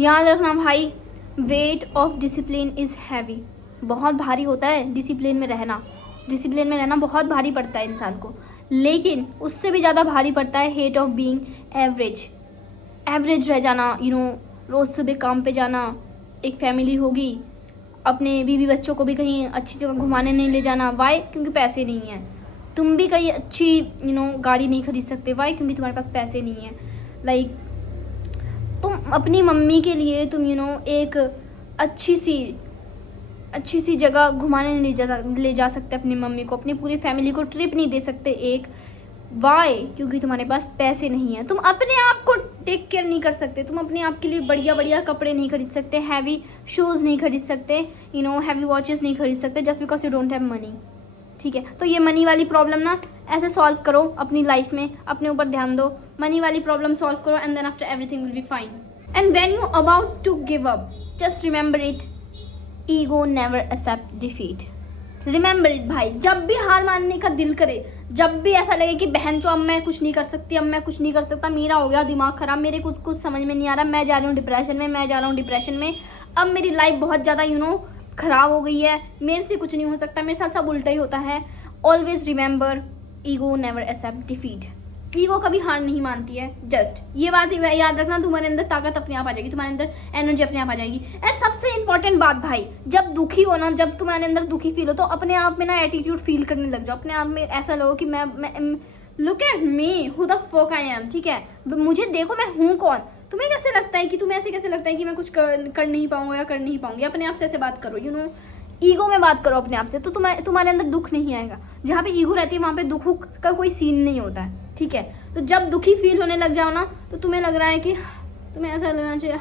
याद रखना भाई, weight of discipline is heavy. बहुत भारी होता है डिसिप्लिन में रहना। डिसिप्लिन में रहना बहुत भारी पड़ता है इंसान को, लेकिन उससे भी ज़्यादा भारी पड़ता है hate of being average. Average रह जाना, रोज़ सुबह काम पे जाना, एक फैमिली होगी, अपने बीवी बच्चों को भी कहीं अच्छी जगह घुमाने नहीं ले जाना। वाई? क्योंकि पैसे नहीं हैं। तुम भी कहीं अच्छी गाड़ी नहीं खरीद सकते। वाई? क्योंकि तुम्हारे पास पैसे नहीं हैं। लाइक तुम अपनी मम्मी के लिए तुम एक अच्छी सी जगह घुमाने नहीं ले जा सकते अपनी मम्मी को, अपनी पूरी फैमिली को ट्रिप नहीं दे सकते एक। वाई? क्योंकि तुम्हारे पास पैसे नहीं हैं। तुम अपने आप को टेक केयर नहीं कर सकते। तुम अपने आप के लिए बढ़िया बढ़िया कपड़े नहीं खरीद सकते, हैवी शूज़ नहीं खरीद सकते, हैवी वॉचेस नहीं खरीद सकते, just because you don't have money. ठीक है, तो ये मनी वाली प्रॉब्लम ना ऐसे सॉल्व करो अपनी लाइफ में, अपने ऊपर ध्यान दो, मनी वाली प्रॉब्लम सॉल्व करो, and then after everything will be fine. And when you about to give up, just remember it, ego never accept defeat. Remember it भाई, जब भी हार मानने का दिल करे, जब भी ऐसा लगे कि बहन चो अब मैं कुछ नहीं कर सकती, अब मैं कुछ नहीं कर सकता, मेरा हो गया दिमाग खराब, मेरे कुछ समझ में नहीं आ रहा, मैं जा रही हूँ डिप्रेशन में, अब मेरी लाइफ बहुत ज़्यादा खराब हो गई है, मेरे से कुछ नहीं हो सकता, मेरे साथ सब उल्टा ही होता है। Always remember, ego never accept defeat. Ego कभी हार नहीं मानती है। जस्ट ये बात याद रखना, तुम्हारे अंदर ताकत अपने आप आ जाएगी, तुम्हारे अंदर एनर्जी अपने आप आ जाएगी। एंड सबसे इंपॉर्टेंट बात भाई, जब दुखी हो ना, जब तुम्हारे अंदर दुखी फील हो, तो अपने आप में ना एटीट्यूड फील करने लग जाओ। अपने आप में ऐसा लगो कि मैं look at me, who the fuck I am. ठीक है, मुझे देखो, मैं हूँ कौन। तुम्हें कैसे लगता है कि तुम्हें ऐसे कैसे लगता है कि मैं कुछ कर नहीं पाऊंगा या कर नहीं पाऊंगी। अपने आप से ऐसे बात करो, ईगो में बात करो अपने आप से, तो तुम्हारे अंदर दुख नहीं आएगा। जहाँ पे ईगो रहती है वहाँ पे दुख का कोई सीन नहीं होता है। ठीक है, तो जब दुखी फील होने लग जाओ ना, तो तुम्हें लग रहा है कि तुम्हें ऐसा लगना चाहिए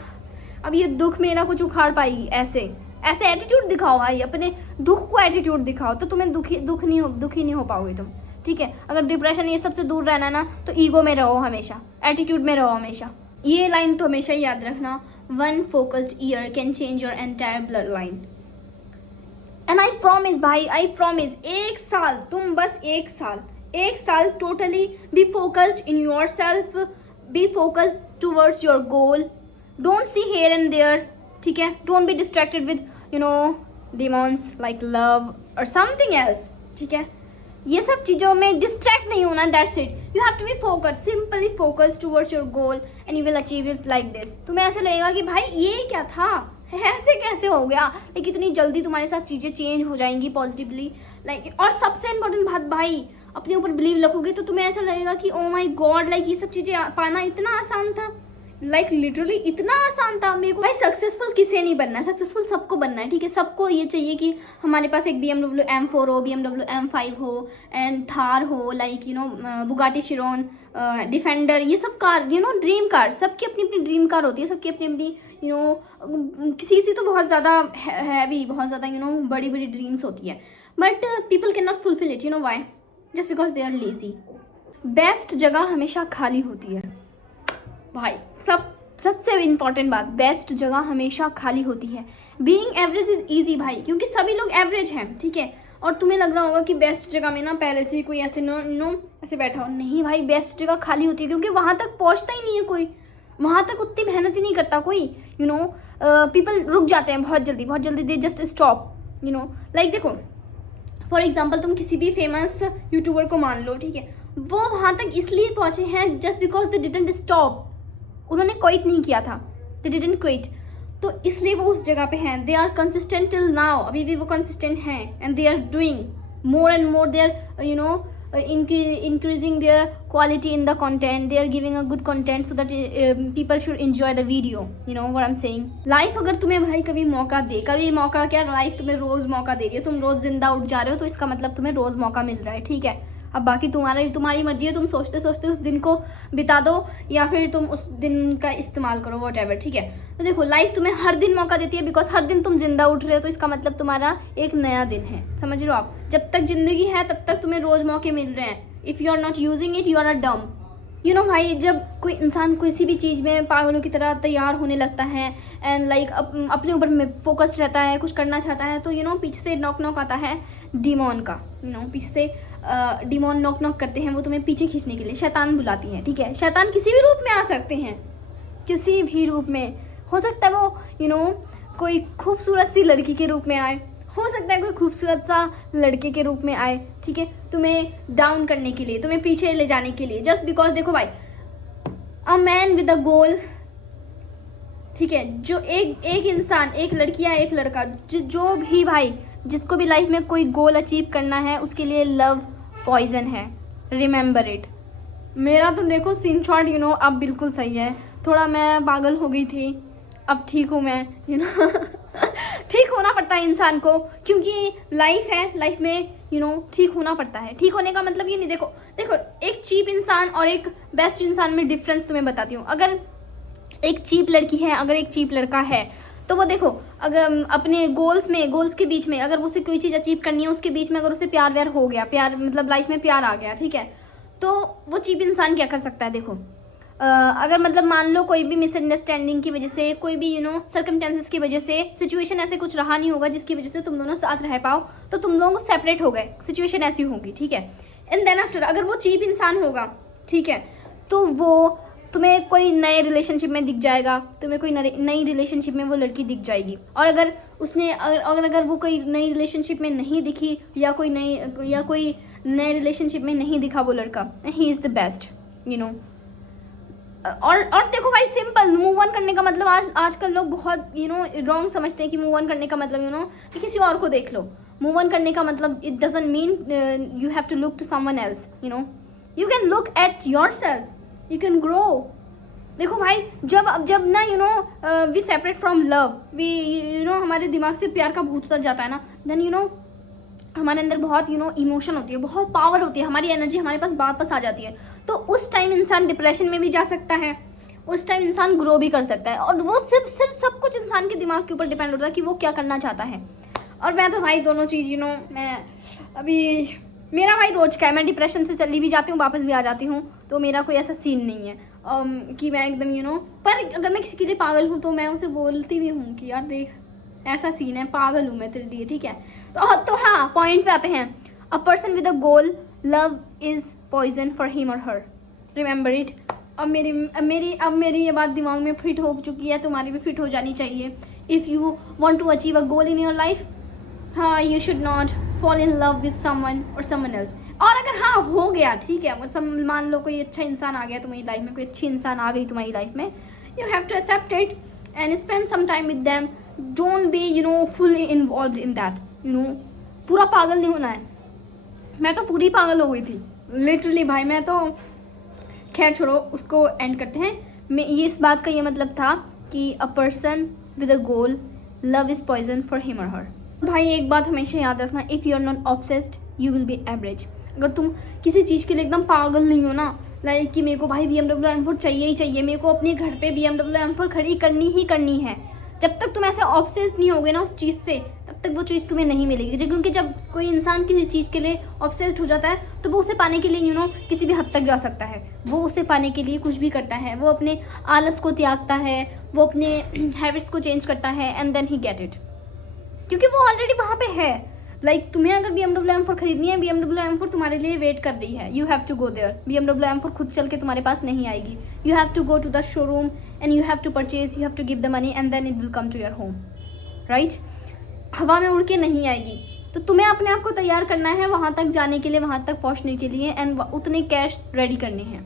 अब ये दुख मेरा कुछ उखाड़ पाएगी, ऐसे एटीट्यूड दिखाओ भाई, अपने दुख को एटीट्यूड दिखाओ, तो तुम्हें दुखी नहीं हो पाओगे तुम। ठीक है, अगर डिप्रेशन ये सबसे दूर रहना ना, तो ईगो में रहो हमेशा, एटीट्यूड में रहो हमेशा। ये लाइन तो हमेशा याद रखना, one focused year can change your entire blood line. And I promise भाई, आई प्रॉमिस, एक साल, तुम बस एक साल totally be focused in your self, be focused towards your goal, don't see here and there. ठीक है, don't be distracted with demons like love और समथिंग एल्स। ठीक है, ये सब चीज़ों में डिस्ट्रैक्ट नहीं होना, that's it. You have to be focused, simply focused towards your goal and you will achieve it like this. तुम्हें ऐसे लगेगा कि भाई ये क्या था, ऐसे कैसे हो गया, लाइक इतनी जल्दी तुम्हारे साथ चीज़ें चेंज हो जाएंगी पॉजिटिवली। लाइक और सबसे इम्पोर्टेंट बात भाई, अपने ऊपर बिलीव रखोगे तो तुम्हें ऐसा लगेगा कि ओ माय गॉड, लाइक ये सब चीज़ें पाना इतना आसान था, लाइक लिटरली इतना आसान था मेरे को। भाई सक्सेसफुल किसे नहीं बनना है, सक्सेसफुल सबको बनना है। ठीक है, सबको ये चाहिए कि हमारे पास एक BMW M4 हो, BMW M5 हो, एंड थार हो, लाइक बुगाटी चिरॉन, डिफेंडर, ये सब कार, ड्रीम कार। सबकी अपनी अपनी ड्रीम कार होती है, सबकी अपनी अपनी किसी तो बहुत ज़्यादा हैवी, बहुत ज़्यादा बड़ी बड़ी ड्रीम्स होती है, but people can not fulfil it, why? Just because they are lazy. Best जगह हमेशा खाली होती है भाई, सबसे इम्पॉर्टेंट बात, बेस्ट जगह हमेशा खाली होती है। बीइंग एवरेज इज ईजी भाई, क्योंकि सभी लोग एवरेज हैं। ठीक है, और तुम्हें लग रहा होगा कि बेस्ट जगह में ना पहले से कोई ऐसे ऐसे बैठा हो, नहीं भाई, बेस्ट जगह खाली होती है, क्योंकि वहाँ तक पहुँचता ही नहीं है कोई, वहाँ तक उतनी मेहनत ही नहीं करता कोई। पीपल रुक जाते हैं बहुत जल्दी, दे जस्ट स्टॉप। लाइक देखो, फॉर एग्जाम्पल तुम किसी भी फेमस यूट्यूबर को मान लो, ठीक है, वो वहाँ तक इसलिए पहुँचे हैं just because they didn't stop, उन्होंने क्विट नहीं किया था, दे डिडंट क्विट, तो इसलिए वो उस जगह पे हैं। They are consistent till now, अभी भी वो कंसिस्टेंट हैं, and they are doing more and more, they are increasing their quality in the content, they are giving a good content so that people should enjoy the video, what I'm saying। Life अगर तुम्हें भाई कभी मौका दे, कभी मौका क्या, life तुम्हें रोज मौका दे रही है, तुम रोज जिंदा उठ जा रहे हो, तो इसका मतलब तुम्हें रोज मौका मिल रहा है। ठीक है, अब बाकी तुम्हारी मर्जी है, तुम सोचते सोचते उस दिन को बिता दो या फिर तुम उस दिन का इस्तेमाल करो, वॉट एवर। ठीक है, तो देखो, लाइफ तुम्हें हर दिन मौका देती है, बिकॉज हर दिन तुम जिंदा उठ रहे हो, तो इसका मतलब तुम्हारा एक नया दिन है, समझ रहे हो आप? जब तक जिंदगी है तब तक तुम्हें रोज मौके मिल रहे हैं। If you are not using it, you are a dumb. भाई, जब कोई इंसान किसी भी चीज़ में पागलों की तरह तैयार होने लगता है एंड लाइक अपने ऊपर में फोकस्ड रहता है, कुछ करना चाहता है, तो पीछे से नॉक आता है डिमॉन का, पीछे से डिमॉन नॉक करते हैं, वो तुम्हें पीछे खींचने के लिए शैतान बुलाती है। ठीक है, शैतान किसी भी रूप में आ सकते हैं, किसी भी रूप में, हो सकता है वो कोई खूबसूरत सी लड़की के रूप में आए, हो सकता है कोई खूबसूरत सा लड़के के रूप में आए, ठीक है, तुम्हें डाउन करने के लिए, तुम्हें पीछे ले जाने के लिए, जस्ट बिकॉज देखो भाई, अ मैन विद अ गोल, ठीक है, जो एक इंसान, एक लड़की या एक लड़का, जो भी भाई, जिसको भी लाइफ में कोई गोल अचीव करना है, उसके लिए लव पॉइजन है, रिमेंबर इट। मेरा तो देखो सीन शॉट अब बिल्कुल सही है, थोड़ा मैं पागल हो गई थी, अब ठीक हूँ मैं, ठीक होना पड़ता है इंसान को, क्योंकि लाइफ है, लाइफ में ठीक होना पड़ता है। ठीक होने का मतलब ये नहीं, देखो एक चीप इंसान और एक बेस्ट इंसान में डिफरेंस तुम्हें बताती हूँ। अगर एक चीप लड़की है, अगर एक चीप लड़का है, तो वो देखो, अगर अपने गोल्स के बीच में अगर उसे कोई चीज़ अचीव करनी है, उसके बीच में अगर उसे प्यार व्यार हो गया, प्यार मतलब लाइफ में प्यार आ गया, ठीक है, तो वो चीप इंसान क्या कर सकता है, देखो अगर मतलब मान लो कोई भी मिसअंडरस्टैंडिंग की वजह से, कोई भी सर्कमस्टेंसेस की वजह से, सिचुएशन ऐसे कुछ रहा नहीं होगा जिसकी वजह से तुम दोनों साथ रह पाओ, तो तुम लोग सेपरेट हो गए, सिचुएशन ऐसी होगी, ठीक है। एंड देन आफ्टर अगर वो चीप इंसान होगा, ठीक है, तो वो तुम्हें कोई नए रिलेशनशिप में दिख जाएगा, तुम्हें कोई नई रिलेशनशिप में वो लड़की दिख जाएगी, और अगर वो कोई नई रिलेशनशिप में नहीं दिखी, या कोई नए रिलेशनशिप में नहीं दिखा वो लड़का, ही इज़ द बेस्ट, और देखो भाई, सिंपल मूव ऑन करने का मतलब आजकल लोग बहुत रॉन्ग समझते हैं कि मूव ऑन करने का मतलब कि किसी और को देख लो। मूव ऑन करने का मतलब it doesn't mean you have to look to someone else, you can look at yourself, you can grow. देखो भाई, जब ना we separate from love, we हमारे दिमाग से प्यार का भूत उतर जाता है ना, देन हमारे अंदर बहुत इमोशन होती है, बहुत पावर होती है, हमारी एनर्जी हमारे पास वापस आ जाती है, तो उस टाइम इंसान डिप्रेशन में भी जा सकता है, उस टाइम इंसान ग्रो भी कर सकता है, और वो सिर्फ सब कुछ इंसान के दिमाग के ऊपर डिपेंड होता है कि वो क्या करना चाहता है। और मैं तो भाई दोनों चीज़ मैं अभी, मेरा भाई रोज का है, मैं डिप्रेशन से चली भी जाती हूँ, वापस भी आ जाती हूँ, तो मेरा कोई ऐसा सीन नहीं है कि मैं एकदम पर अगर मैं किसी के लिए पागल हूँ तो मैं उसे बोलती भी हूँ कि यार देख, ऐसा सीन है, पागल हूँ मैं तेरे लिए, ठीक है। तो हाँ, पॉइंट पे आते हैं। A person with a goal, love is poison for him और हर, रिमेंबर इट। अब मेरी ये बात दिमाग में फिट हो चुकी है, तुम्हारी भी फिट हो जानी चाहिए। If you want to achieve a goal in your life, हाँ, you should not fall in love with someone और समवन एल्स। और अगर हाँ हो गया, ठीक है, वो मान लो कोई अच्छा इंसान आ गया तुम्हारी लाइफ में, कोई अच्छी इंसान आ गई तुम्हारी लाइफ में, you have to accept it and spend some time with them. Don't be fully involve in that, पूरा पागल नहीं होना है। मैं तो पूरी पागल हो गई थी लिटरली भाई, मैं तो, खैर छोड़ो, उसको एंड करते हैं। मैं ये इस बात का ये मतलब था कि a person with a goal, love is poison for him और हर। भाई एक बात हमेशा याद रखना, if you are not obsessed you will be average. अगर तुम किसी चीज़ के लिए एकदम पागल नहीं हो ना, लाइक कि मेरे को भाई BMW M4 चाहिए ही चाहिए, मेरे को अपने घर पे BMW M4 खड़ी करनी ही करनी है, जब तक तुम ऐसे ऑब्सेस्ड नहीं होगे ना उस चीज़ से, तब तक वो चीज़ तुम्हें नहीं मिलेगी। क्योंकि जब कोई इंसान किसी चीज़ के लिए ऑब्सेस्ड हो जाता है, तो वो उसे पाने के लिए किसी भी हद तक जा सकता है, वो उसे पाने के लिए कुछ भी करता है, वो अपने आलस को त्यागता है, वो अपने हैबिट्स को चेंज करता है, and then he get it, क्योंकि वो ऑलरेडी वहाँ पे है। लाइक तुम्हें अगर BMW M4 खरीदनी है, BMW M4 तुम्हारे लिए वेट कर रही है, you have to go there. BMW M4 खुद चल के तुम्हारे पास नहीं आएगी, you have to go to the showroom and you have to purchase, you have to give the money and then it will come to your home, right. हवा में उड़ के नहीं आएगी, तो तुम्हें अपने आप को तैयार करना है वहाँ तक जाने के लिए, वहाँ तक पहुँचने के लिए, एंड उतने कैश रेडी करने हैं।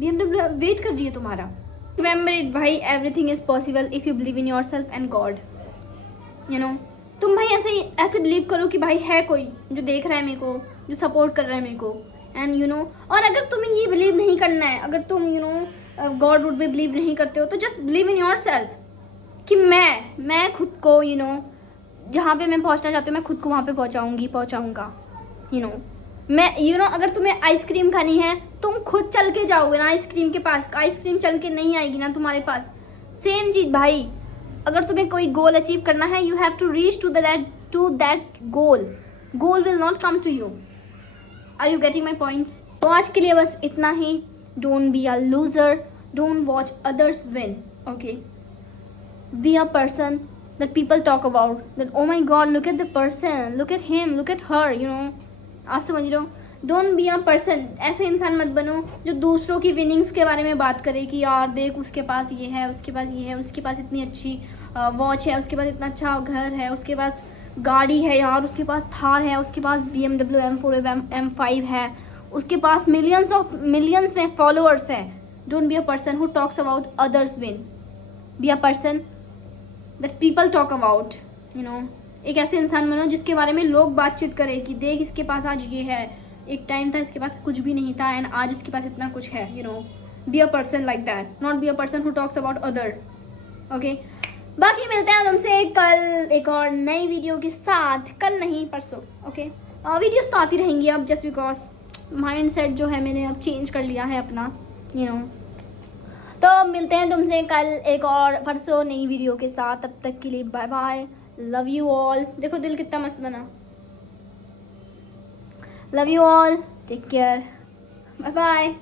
BMW वेट कर रही है तुम्हारा। रिमेंबर इट भाई, everything is possible if you believe in your self and God. तुम भाई ऐसे बिलीव करो कि भाई है कोई जो देख रहा है मेरे को, जो सपोर्ट कर रहा है मेरे को, एंड और अगर तुम्हें ये बिलीव नहीं करना है, अगर तुम गॉड वुड में बिलीव नहीं करते हो, तो just believe in your self कि मैं खुद को जहाँ पे मैं पहुँचना चाहती हूँ, मैं खुद को वहाँ पे पहुँचाऊँगा। मैं अगर तुम्हें आइसक्रीम खानी है, तुम खुद चल के जाओगे ना आइसक्रीम के पास, आइसक्रीम चल के नहीं आएगी ना तुम्हारे पास। सेम चीज़ भाई, अगर तुम्हें कोई गोल अचीव करना है, you have to reach to that goal will not come to you. Are you getting my points? तो आज के लिए बस इतना ही। Don't be a loser, don't watch others win, okay. Be a person that people talk about, that oh my god, look at the person, look at him, look at her, आप समझ रहे हो, डोंट बी अ पर्सन, ऐसे इंसान मत बनो जो दूसरों की विनिंग्स के बारे में बात करे कि यार देख उसके पास ये है, उसके पास ये है, उसके पास इतनी अच्छी वॉच है, उसके पास इतना अच्छा घर है, उसके पास गाड़ी है यार, उसके पास थार है, उसके पास BMW M4 M5 है, उसके पास मिलियंस में फॉलोअर्स हैं। Don't be a person who talks about others win, B a person that people talk about, you know. एक ऐसे इंसान बनो जिसके बारे में लोग बातचीत करें कि देख इसके पास आज ये है, एक टाइम था इसके पास कुछ भी नहीं था एंड आज इसके पास इतना कुछ है, you know. B a person like that, not be a person who talks about other. Okay, बाकी मिलते हैं तुमसे कल एक और नई वीडियो के साथ, कल नहीं परसों। ओके, वीडियोस तो आती रहेंगी अब, जस्ट बिकॉज माइंड सेट जो है मैंने अब चेंज कर लिया है अपना, यू नो। तो मिलते हैं तुमसे कल एक और परसों नई वीडियो के साथ, तब तक के लिए bye bye, love you all. देखो दिल कितना मस्त बना, love you all, take care, bye bye.